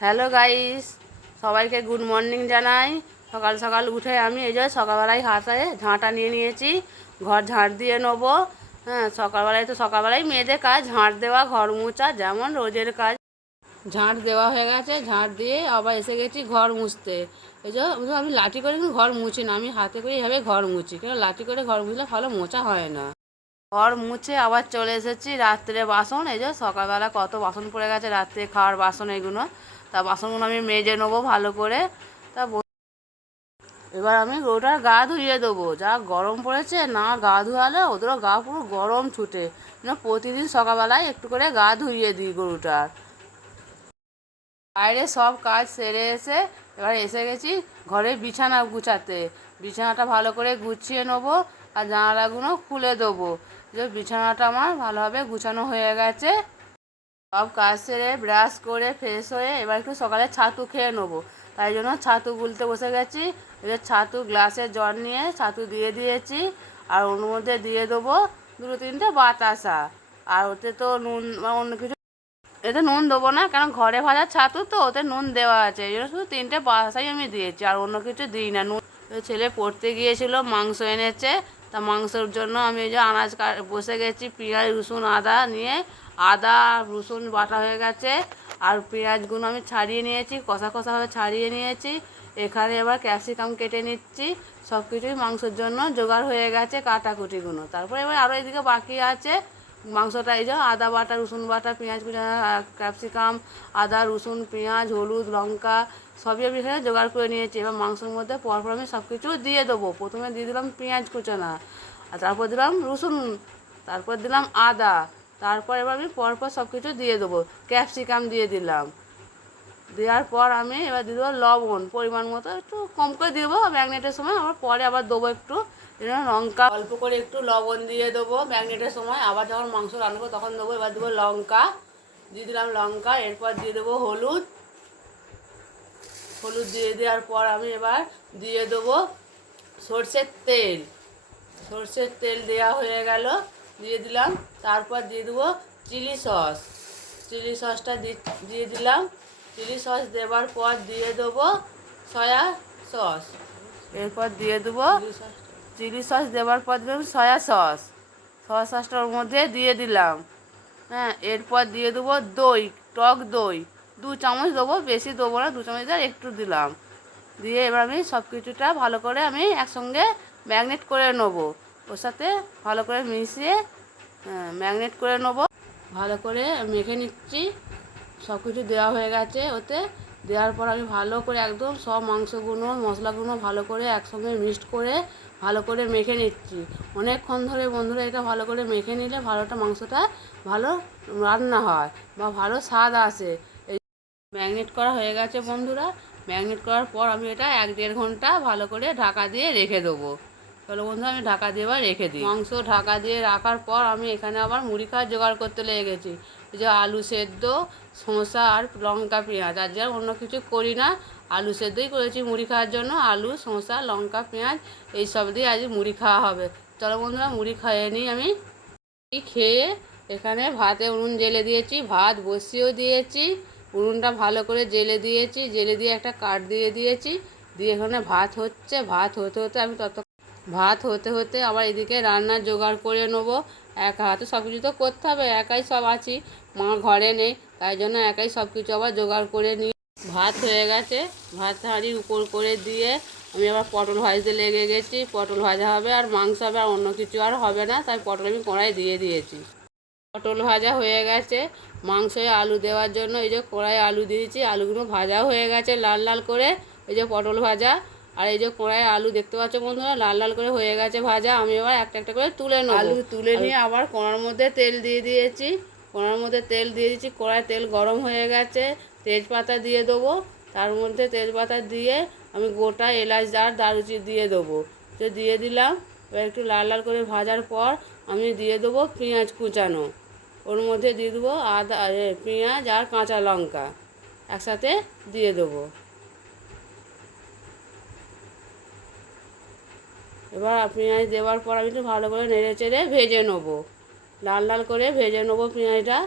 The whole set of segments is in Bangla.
হ্যালো গাইস, সবাইকে গুড মর্নিং জানাই। সকাল সকাল উঠে আমি এই যে সকালবেলায় হাতে ঝাঁটা নিয়ে নিয়েছি, ঘর ঝাঁট দিয়ে নেবো। হ্যাঁ, সকালবেলায় মেয়েদের কাজ ঝাঁট দেওয়া, ঘর মোছা, যেমন রোজের কাজ। ঝাঁট দেওয়া হয়ে গেছে, ঝাঁট দিয়ে আবার এসে গেছি ঘর মুছতে। এই যে আমি লাঠি করে কিন্তু ঘর মুছি না, আমি হাতে করে এইভাবে ঘর মুছি, কেন লাঠি করে ঘর মুছলে ভালো মোছা হয় না। ঘর মুছে আবার চলে এসেছি রাত্রে বাসন। এই যে সকালবেলা কত বাসন পড়ে গেছে, রাত্রে খাওয়ার বাসন এগুলো। তা বাসনগুলো আমি মেজে নেবো ভালো করে। তা এবার আমি গরুটার গা ধুইয়ে দেবো। যা গরম পড়েছে, না গা ধোয়ালে ওদেরও গা পুরো গরম ছুটে। প্রতিদিন সকালবেলায় একটু করে গা ধুইয়ে দিই গরুটার। বাইরে সব কাজ সেরে এসে এবার এসে গেছি ঘরে বিছানা গুছাতে। বিছানাটা ভালো করে গুছিয়ে নেবো আর জানালাগুলো খুলে দেবো। যে বিছানাটা আমার ভালোভাবে গুছানো হয়ে গেছে। সব কাজ সেরে ব্রাশ করে ফ্রেশ হয়ে এবার একটু সকালে ছাতু খেয়ে নেবো। তাই জন্য ছাতু গুলতে বসে গেছি। এবার ছাতু গ্লাসে জল নিয়ে ছাতু দিয়ে দিয়েছি। আর ওর মধ্যে দিয়ে দেবো দুটো তিনটে বাতাসা। আর ওতে তো নুন বা অন্য কিছু, এতে নুন দেবো না, কারণ ঘরে ভাজা ছাতু তো ওতে নুন দেওয়া আছে। এই জন্য শুধু তিনটে বাতাসাই আমি দিয়েছি, আর অন্য কিছু দিই না। নুন ছেলে পড়তে গিয়েছিল, মাংস এনেছে। তা মাংসের জন্য আমি এই যে আনাজ বসে গেছি, পেঁয়াজ রসুন আদা নিয়ে। আদা রসুন বাটা হয়ে গেছে, আর পেঁয়াজগুলো আমি ছাড়িয়ে নিয়েছি, কষা কষাভাবে ছাড়িয়ে নিয়েছি। এখানে এবার ক্যাপসিকাম কেটে নিচ্ছি। সব কিছুই মাংসের জন্য জোগাড় হয়ে গেছে, কাটাকুটিগুলো। তারপরে এবার আরও এদিকে বাকি আছে মাংসটা। এই যে আদা বাটা, রসুন বাটা, পেঁয়াজ কুচা, ক্যাপসিকাম, আদা রসুন পেঁয়াজ হলুদ লঙ্কা সবই আমি এখানে জোগাড় করে নিয়েছি। এবার মাংসের মধ্যে পরপর আমি সব কিছু দিয়ে দেবো। প্রথমে দিয়ে দিলাম পেঁয়াজ কুচানো, আর তারপর দিলাম রসুন, তারপর দিলাম আদা, তারপর এবার আমি পরপর সব কিছু দিয়ে দেবো। ক্যাপসিকাম দিয়ে দিলাম। দেওয়ার পর আমি এবার দিয়ে দেবো লবণ পরিমাণ মতো, একটু কম করে দিয়ে দেবো ম্যাগনেটের সময়। আবার পরে আবার দেবো একটু লঙ্কা, অল্প করে একটু লবণ দিয়ে দেবো ম্যাগনেটের সময়। আবার যখন মাংস রান্নবো তখন দেবো। এবার দেবো লঙ্কা, দিয়ে দিলাম লঙ্কা। এরপর দিয়ে দেবো হলুদ। হলুদ দিয়ে দেওয়ার পর আমি এবার দিয়ে দেবো সর্ষের তেল। সর্ষের তেল দেওয়া হয়ে গেল, দিয়ে দিলাম। তারপর দিয়ে দেবো চিলি সস। চিলি সসটা দিয়ে দিলাম। চিলি সস দেওয়ার পর দিয়ে দেবো সয়া সস। এরপর দিয়ে দেবো চিলি সস দেওয়ার পর দিলাম সয়া সস। সয়া সসটা ওর মধ্যে দিয়ে দিলাম। হ্যাঁ, এরপর দিয়ে দেবো দই, টক দই 2 চামচ দেবো, বেশি দেবো না, 2 চামচ দিয়ে একটু দিলাম। দিয়ে এবার আমি সব কিছুটা ভালো করে আমি একসঙ্গে ম্যাগনেট করে নেবো। ওর সাথে ভালো করে মিশিয়ে ম্যাগনেট করে নেবো। ভালো করে মেখে নিচ্ছি। সব কিছু দেওয়া হয়ে গেছে ওতে। দেওয়ার পর আমি ভালো করে একদম সব মাংসগুলো মশলাগুলো ভালো করে একসঙ্গে মিক্সড করে ভালো করে মেখে নিচ্ছি। অনেকক্ষণ ধরে বন্ধুরা এটা ভালো করে মেখে নিলে ভালোটা মাংসটা ভালো রান্না হয় বা ভালো স্বাদ আসে। এই ম্যাগনেট করা হয়ে গেছে বন্ধুরা। ম্যাগনেট করার পর আমি এটা 1-1.5 ঘন্টা ভালো করে ঢাকা দিয়ে রেখে দেবো। চলো বন্ধুরা, আমি ঢাকা দিয়ে আবার রেখে দিই। মাংস ঢাকা দিয়ে রাখার পর আমি এখানে আবার মুড়ি খাওয়ার জোগাড় করতে লেগে গেছি। এই যে আলু সেদ্ধ, শসা আর লঙ্কা পেঁয়াজ, আর যা অন্য কিছু করি না। আলু সেদ্ধই করেছি মুড়ি খাওয়ার জন্য। আলু শসা লঙ্কা পেঁয়াজ এইসব দিয়ে আজ মুড়ি খাওয়া হবে। চলো বন্ধুরা, মুড়ি খাইয়ে নিই আমি। খেয়ে এখানে ভাতে উনুন জ্বেলে দিয়েছি, ভাত বসিয়েও দিয়েছি। উনুনটা ভালো করে জ্বেলে দিয়েছি, জ্বেলে দিয়ে একটা কাঠ দিয়ে দিয়েছি। দিয়ে এখানে ভাত হচ্ছে। ভাত হতে হতে আমি ভাত হতে হতে আবার এদিকে রান্নার জোগাড় করে নেবো। একা হাতে সব কিছু তো করতে হবে, একাই সব আছি, মা ঘরে নেই, তাই জন্য একাই সব কিছু আবার জোগাড় করে নিই। ভাত হয়ে গেছে, ভাত হাঁড়ির উপর করে দিয়ে আমি আবার পটল ভাজতে লেগে গেছি। পটল ভাজা হবে আর মাংস হবে, আর অন্য কিছু আর হবে না, তাই পটল আমি কড়াই দিয়ে দিয়েছি। পটল ভাজা হয়ে গেছে। মাংসে আলু দেওয়ার জন্য এই যে কড়াই আলু দিয়েছি, আলুগুলো ভাজাও হয়ে গেছে লাল লাল করে। এই যে পটল ভাজা আর এই যে কড়াই আলু দেখতে পাচ্ছ বন্ধুরা, লাল লাল করে হয়ে গেছে ভাজা। আমি এবার একটা একটা করে তুলে নেব। আলু তুলে নিয়ে আবার কড়ার মধ্যে তেল দিয়ে দিয়েছি। কড়ার মধ্যে তেল দিয়ে দিয়েছি, কড়াই তেল গরম হয়ে গেছে। তেজপাতা দিয়ে দেবো। তার মধ্যে তেজপাতা দিয়ে আমি গোটা এলাচ আর দারুচিনি দিয়ে দেবো। তো দিয়ে দিলাম। এবার একটু লাল লাল করে ভাজার পর আমি দিয়ে দেবো পেঁয়াজ কুচানো। ওর মধ্যে দিয়ে দেবো আদা, পেঁয়াজ আর কাঁচা লঙ্কা একসাথে দিয়ে দেবো। এবার পেঁয়াজ দেওয়ার পর আমি একটু ভালো করে নেড়ে চেড়ে ভেজে নেবো, লাল লাল করে ভেজে নেবো পেঁয়াজটা।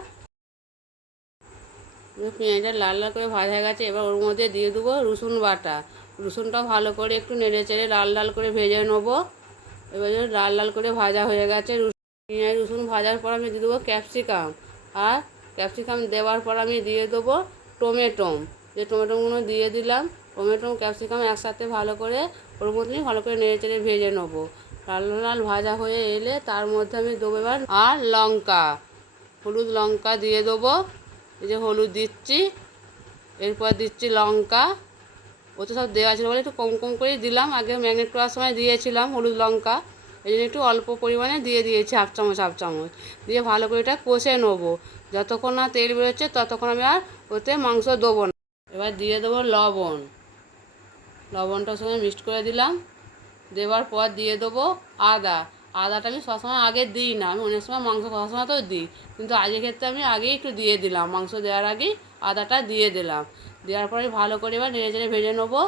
পেঁয়াজটা লাল লাল করে ভাজা হয়ে গেছে। এবার ওর মধ্যে দিয়ে দেবো রসুন বাটা। রসুনটা ভালো করে একটু নেড়ে চেড়ে লাল লাল করে ভেজে নেবো। এবার লাল লাল করে ভাজা হয়ে গেছে পেঁয়াজ রসুন ভাজার পর আমি দিয়ে দেবো ক্যাপসিকাম। আর ক্যাপসিকাম দেওয়ার পর আমি দিয়ে দেবো টমেটো। যে টমেটোগুলো দিয়ে দিলাম, টমেটো ক্যাপসিকাম একসাথে ভালো করে ওর মধ্যেই ভালো করে নেড়ে চেড়ে ভেজে নেবো। লাল লাল ভাজা হয়ে এলে তার মধ্যে আমি দেবো এবার আর লঙ্কা, হলুদ লঙ্কা দিয়ে দেবো। এই যে হলুদ দিচ্ছি, এরপর দিচ্ছি লঙ্কা। ওতে সব দেওয়া ছিল বলে একটু কম কম করেই দিলাম, আগে ম্যারিনেট করার সময় দিয়েছিলাম হলুদ লঙ্কা, এই জন্য একটু অল্প পরিমাণে দিয়ে দিয়েছি, হাফ চামচ দিয়ে ভালো করে এটা কষে নেবো। যতক্ষণ না তেল বেরোচ্ছে ততক্ষণ আমি আর ওতে মাংস দেবো না। এবার দিয়ে দেবো লবণ। লবণটার সঙ্গে মিক্সড করে দিলাম। দেওয়ার পর দিয়ে দেবো আদা। আদাটা আমি সবসময় আগে দিই না, আমি অনেক সময় মাংস কষার সময় তো দিই, কিন্তু আজকের ক্ষেত্রে আমি আগেই একটু দিয়ে দিলাম, মাংস দেওয়ার আগেই আদাটা দিয়ে দিলাম। দেওয়ার পরে ভালো করে এবার নেড়ে চেড়ে ভেজে নেবো।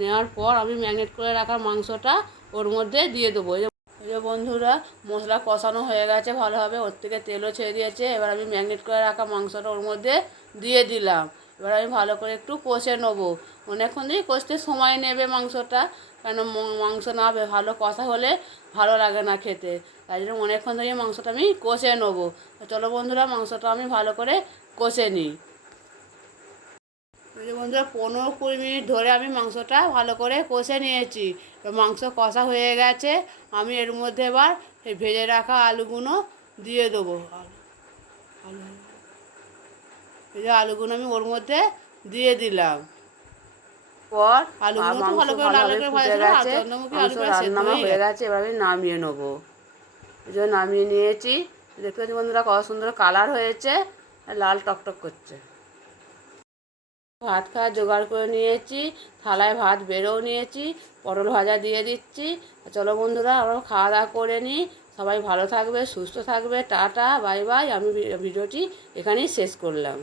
নেওয়ার পর আমি ম্যারিনেট করে রাখা মাংসটা ওর মধ্যে দিয়ে দেবো। এই যে বন্ধুরা, মশলা কষানো হয়ে গেছে ভালোভাবে, ওর থেকে তেলও ছেড়ে দিয়েছে। এবার আমি ম্যারিনেট করে রাখা মাংসটা ওর মধ্যে দিয়ে দিলাম। এবার আমি ভালো করে একটু কষে নেবো। অনেকক্ষণ ধরেই কষতে সময় নেবে মাংসটা, কেন মাংস না ভালো কষা হলে ভালো লাগে না খেতে, তাই জন্য অনেকক্ষণ ধরেই মাংসটা আমি কষে নেবো। চলো বন্ধুরা, মাংসটা আমি ভালো করে কষে নিই। এই যে বন্ধুরা, 15-20 মিনিট ধরে আমি মাংসটা ভালো করে কষে নিয়েছি। মাংস কষা হয়ে গেছে। আমি এর মধ্যে এবার এই ভেজে রাখা আলুগুলো দিয়ে দেবো। আলু, এই যে আলুগুলো আমি ওর মধ্যে দিয়ে দিলাম। পর আলুগুলো তো ভালো করে লাল করে ভাজা ছিল, চন্দ্রমুখী আলুটা সেদ্ধ হয়ে গেছে। এবার আমি নামিয়ে নেবো। এই যে নামিয়ে নিয়েছি। দেখতে পাচ্ছি বন্ধুরা, কত সুন্দর কালার হয়েছে, লাল টকটক করছে। ভাত খাওয়া জোগাড় করে নিয়েছি, থালায় ভাত বেড়েও নিয়েছি, পটল ভাজা দিয়ে দিচ্ছি। চলো বন্ধুরা, আমরা খাওয়া দাওয়া করে নিই। সবাই ভালো থাকবে, সুস্থ থাকবে, টাটা বাই বাই। আমি ভিডিওটি এখানেই শেষ করলাম।